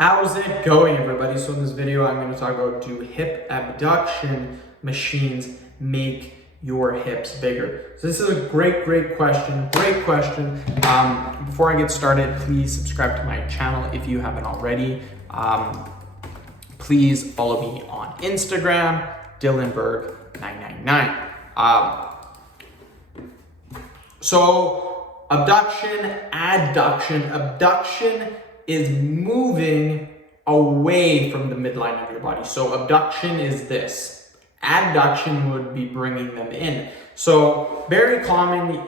How's it going, everybody? So in this video, I'm going to talk about, do hip abduction machines make your hips bigger? So this is a great question. Before I get started, please subscribe to my channel if you haven't already. Please follow me on Instagram, Dylanberg999. So abduction, adduction. Abduction is moving away from the midline of your body. So abduction is this. Adduction would be bringing them in. So very common,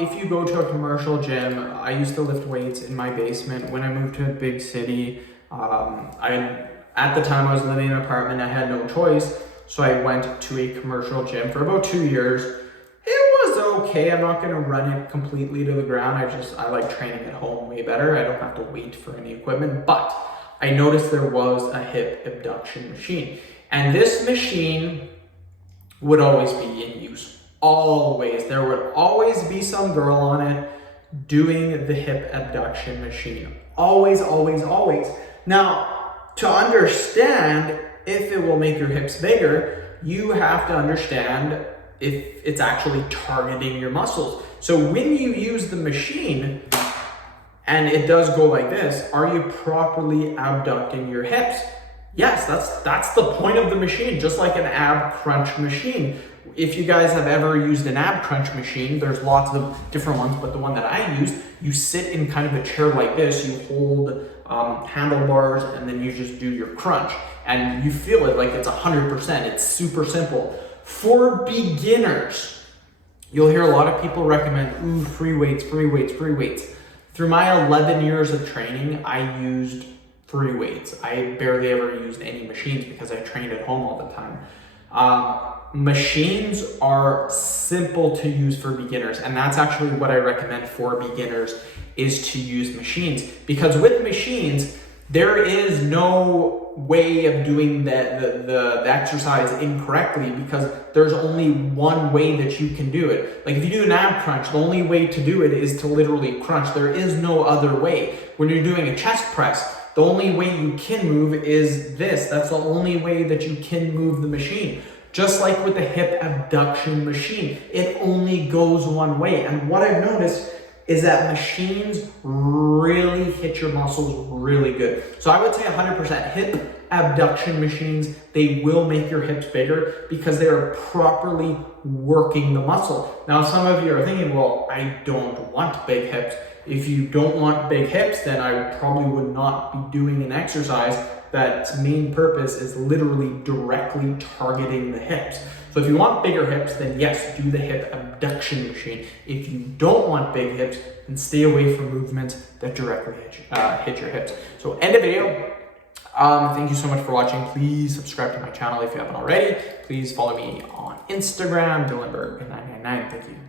if you go to a commercial gym. I used to lift weights in my basement. When I moved to a big city, at the time I was living in an apartment, I had no choice. So I went to a commercial gym for about 2 years. It was okay. I'm not gonna run it completely to the ground. I like training at home way better. I don't have to wait for any equipment, but I noticed there was a hip abduction machine. And this machine would always be in use. Always. There would always be some girl on it doing the hip abduction machine. Always. Now, to understand if it will make your hips bigger, you have to understand if it's actually targeting your muscles. So when you use the machine and it does go like this, are you properly abducting your hips? Yes, that's the point of the machine, just like an ab crunch machine. If you guys have ever used an ab crunch machine, there's lots of different ones, but the one that I use, you sit in kind of a chair like this, you hold handlebars, and then you just do your crunch. And you feel it like it's 100%, it's super simple. For beginners, you'll hear a lot of people recommend, free weights. Through my 11 years of training, I used free weights. I barely ever used any machines because I trained at home all the time. Machines are simple to use for beginners, and that's actually what I recommend for beginners, is to use machines. Because with machines, there is no way of doing the exercise incorrectly, because there's only one way that you can do it. Like if you do an ab crunch, the only way to do it is to literally crunch. There is no other way. When you're doing a chest press, the only way you can move is this. That's the only way that you can move the machine. Just like with the hip abduction machine, it only goes one way. And what I've noticed is that machines really hit your muscles really good. So I would say 100% hip abduction machines, they will make your hips bigger because they are properly working the muscle. Now, some of you are thinking, well, I don't want big hips. If you don't want big hips, then I probably would not be doing an exercise that's main purpose is literally directly targeting the hips. So if you want bigger hips, then yes, do the hip abduction machine. If you don't want big hips, then stay away from movements that directly hit your hips. So end of video. Thank you so much for watching. Please subscribe to my channel if you haven't already. Please follow me on Instagram, Dylanberg999. Thank you.